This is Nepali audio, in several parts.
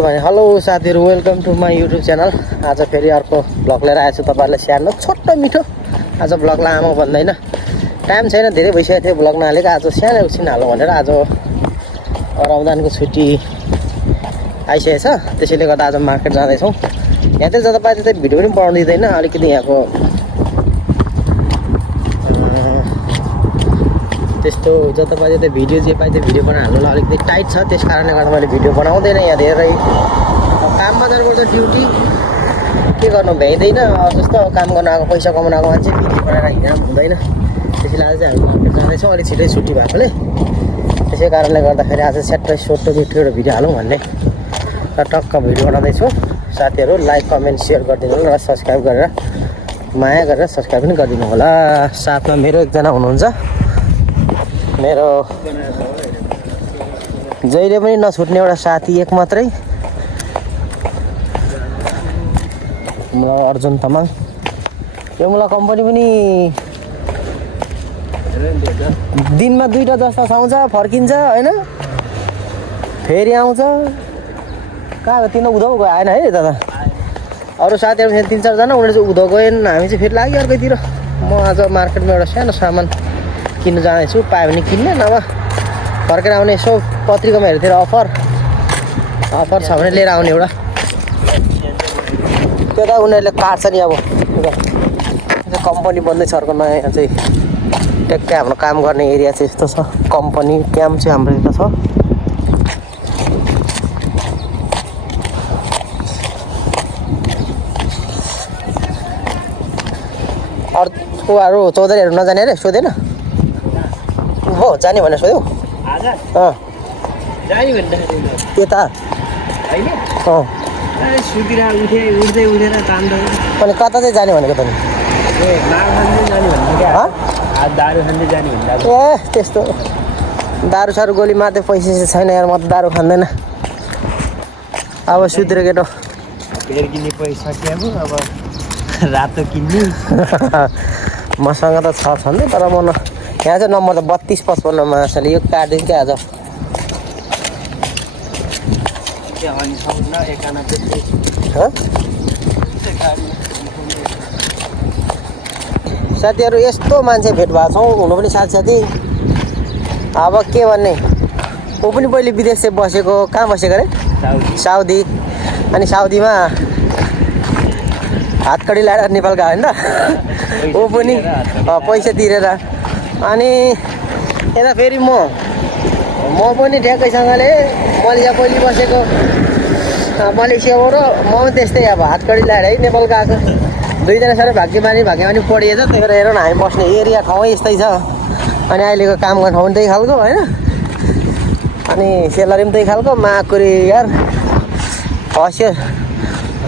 हेलो साथीहरु, welcome to my YouTube channel. आज फेरि अर्को भ्लग लिएर आएछु तपाईहरुलाई स्याहार्न। छोटो मिठो आज भ्लग लामो भन्दैन, टाइम छैन, धेरै भइसकेको थियो भ्लग नहालेको। आज सानो एकछिन हालौँ भनेर। आज रमजानको छुट्टी आइसकेको छ, त्यसैले गर्दा आज मार्केट जाँदैछौँ। यहाँतिर जता पाए त्यतै भिडियो पनि बनाउनु दिँदैन, अलिकति यहाँको त्यस्तो जता पाए त्यतै भिडियो जे पाए त्यो भिडियो बनाएर हाल्नुलाई अलिकति टाइट छ। त्यस कारणले गर्दा मैले भिडियो बनाउँदैन। यहाँ धेरै काम बजार गर्छ, ड्युटी के गर्नु भ्याइँदैन। जस्तो काम गर्न आएको, पैसा कमाउन आएको मान्छे भिडियो बनाएर हिँड्न हुँदैन। त्यसैले आज चाहिँ हामी मार्केट जाँदैछौँ, अलिक छिटै छुट्टी भएकोले। त्यसै कारणले गर्दाखेरि आज स्याट्टै छोटो मिठो एउटा भिडियो हालौँ भन्ने र टक्क भिडियो बनाउँदैछु। साथीहरू लाइक कमेन्ट सेयर गरिदिनु होला, सब्सक्राइब गरेर माया गरेर सब्सक्राइब पनि गरिदिनु होला। साथमा मेरो एकजना हुनुहुन्छ, मेरो जहिले पनि नछुट्ने एउटा साथी, एक मात्रै, अर्जुन तामाङ। यो मलाई कम्पनी पनि दिनमा 2टा जस्तो आउँछ, फर्किन्छ होइन, फेरि आउँछ। कहाँ तिन उधौ गयो, आएन है दादा। अरू साथीहरू फेरि 3-4 जना, उनीहरू चाहिँ उधौ गएन। हामी चाहिँ फेरि लाग्यो अर्कैतिर। म आज मार्केटमा एउटा सानो सामान किन्नु जाँदैछु, पायो भने किन्ने, नभए फर्केर आउने। यसो पत्रिकामा हेरेर अफर छ भने लिएर आउने एउटा। त्यो त उनीहरूले काट्छ नि। अब कम्पनी बन्दैछ अर्को नयाँ। यहाँ चाहिँ ट्याक्कै हाम्रो काम गर्ने एरिया चाहिँ यस्तो छ। कम्पनी क्याम्प चाहिँ हाम्रो यता छ। अरू चौधरीहरू नजाने अरे, सोधेन हो? जाने भनेर सोध्यो त्यता। अनि कता चाहिँ जाने भनेको त? ए त्यस्तो दारू सारू गोली मात्रै, पैसा छैन यार। म त दारू खाँदैन। अब सुध्रे केटो पैसा अब रातो किन्ने मसँग त छ नि, तर म यहाँ चाहिँ नम्बर त 3255मा छ। यो काटिदिन्छ क्या आज। साथीहरू यस्तो मान्छे भेट भएको छौँ, हुनु पनि साथी। अब के भन्ने, ऊ पनि पहिले विदेश चाहिँ बसेको। कहाँ बसेको अरे? साउदी। अनि साउदीमा हातकडी लगाएर नेपाल गयो होइन त। ऊ पनि पैसा तिरेर। अनि यता फेरि म पनि ठ्याक्कैसँगले मलेसिया पहिले बसेको, मलेसियाबाट म पनि त्यस्तै अब हातकडी लगाएर है नेपाल गएको। 2 जना साह्रै भाग्यमानी पढिएछ। त्यही भएर हेरौँ न, हामी बस्ने एरिया ठाउँ यस्तै छ। अनि अहिलेको काम गर्ने ठाउँ पनि त्यही खालको होइन। अनि सेलरी पनि त्यही खालको। माकुरी यार हस्यो।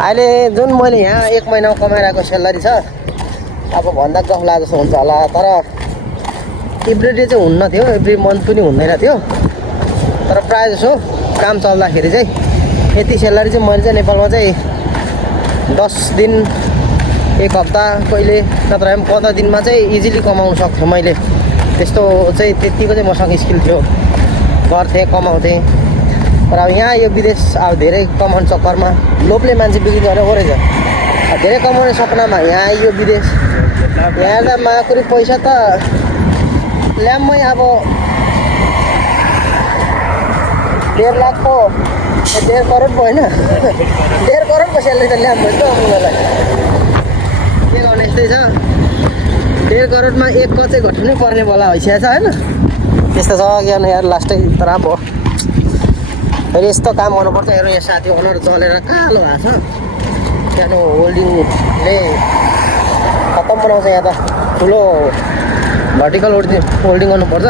अहिले जुन मैले यहाँ 1 महिनामा कमाइरहेको सेलरी छ, अब भन्दा गफला जस्तो हुन्छ होला। तर एभ्री डे चाहिँ हुन्न थियो, एभ्री मन्थ पनि हुँदैन थियो। तर प्रायः जसो काम चल्दाखेरि चाहिँ यति सेलरी चाहिँ मैले चाहिँ नेपालमा चाहिँ 10 दिन, 1 हप्ता, कहिले नत्र 15 दिनमा चाहिँ इजिली कमाउन सक्थेँ मैले। त्यस्तो चाहिँ त्यतिको चाहिँ मसँग स्किल थियो, गर्थेँ, कमाउँथेँ। तर अब यहाँ यो विदेश अब धेरै कमाउने चक्करमा लोभले मान्छे बिग्रिन्छ भने हो रहेछ। धेरै कमाउने सपनामा यहाँ यो विदेश, यहाँ त माकुरी पैसा त ल्याम्मै। अब 1.5 लाखको 1.5 करोड पो होइन, 1.5 करोडको सेलेरी त ल्याम्मै त उनीहरूलाई। के गर्ने, यस्तै छ। 1.5 करोडमा 1 कचै घटाउनै पर्ने बेला भइसकेको छ होइन। त्यस्तो छ क्या यार लास्टै। तर अब फेरि यस्तो काम गर्नुपर्छ। हेर्नु यहाँ साथी ओनर चलेर कालो भएको छ। सानो होल्डिङले खत्तम बनाउँछ। यहाँ त ठुलो भर्टिकल होल्डिङ गर्नुपर्छ।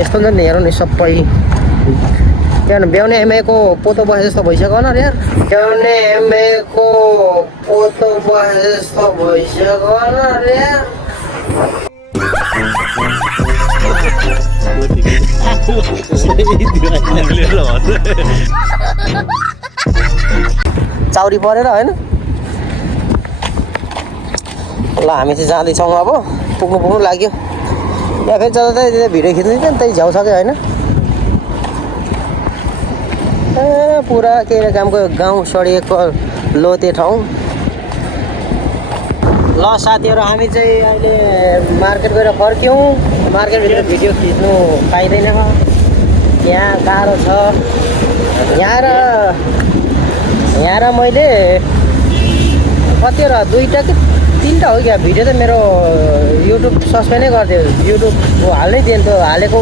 यस्तो नि हेरौँ नि सबै। के भन्नु, ब्याउने एमएको पोतो बसे जस्तो भइसक्यो न यार। ब्याउने एमएको पोतो बसे जस्तो भइसक्यो न यार। चाउरी परेर होइन। ल हामी चाहिँ जाँदैछौँ, अब पुग्नु लाग्यो। या फेरि जता भिडियो खिच्नु त्यही झ्याउ छ कि होइन। पुरा के अरे कामको गाउँ सडिएको लोते ठाउँ। ल साथीहरू हामी चाहिँ अहिले मार्केट गएर फर्क्यौँ। मार्केटभित्र भिडियो खिच्नु पाइँदैन, यहाँ गाह्रो छ। यहाँ र मैले कतिवटा 2टा कि 3टा हो क्या भिडियो त मेरो युट्युब सस्पेन्डै गरिदियो। युट्युब हाल्नै दिएन, त्यो हालेको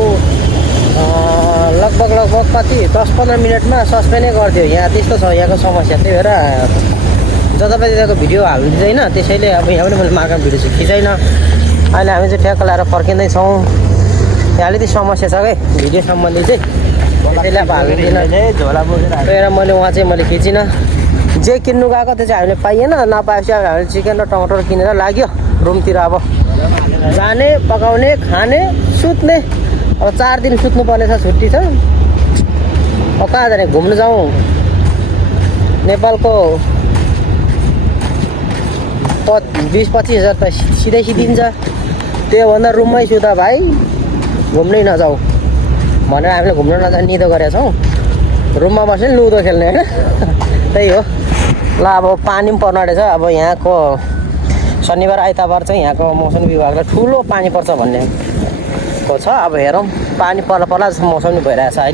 लगभग कति 10-15 मिनटमा सस्पेन्डै गरिदियो। यहाँ त्यस्तो छ यहाँको समस्या, त्यही भएर जतापाति त्यहाँको भिडियो हाल्नु दिँदैन। त्यसैले अब यहाँ पनि मैले मार्केट भिडियो चाहिँ खिचाइन। अहिले हामी चाहिँ ठ्याक्क लाएर फर्किँदैछौँ। यहाँ अलिकति समस्या छ क्या भिडियो सम्बन्धी चाहिँ, त्यसैले अब हाल्नु दिएन। झोला बोकेर त्यही मैले उहाँ चाहिँ मैले खिचिनँ। जे किन्नु गएको त्यो चाहिँ हामीले पाइएन। नपाएपछि अब हामीले चिकन र टमाटर किनेर लाग्यो रुमतिर। अब जाने, पकाउने, खाने, सुत्ने। अब 4 दिन सुत्नुपर्ने छ, छुट्टी छ। अब कहाँ जाने, घुम्नु जाउँ। नेपालको 20-25 हजार त सिधै सिधिन्छ। त्योभन्दा रुममै सुता भाइ, घुम्नै नजाऊ भनेर हामीले घुम्न नजाने निदो गरेका छौँ। रुममा बस्ने लुदो खेल्ने होइन, त्यही हो। ल अब पानी पनि पर्न रहेछ। अब यहाँको शनिबार आइतबार चाहिँ यहाँको मौसम विभागले ठुलो पानी पर्छ भन्ने को छ। अब हेरौँ, पानी पर्ला जस्तो मौसम नि भइरहेछ अहिले।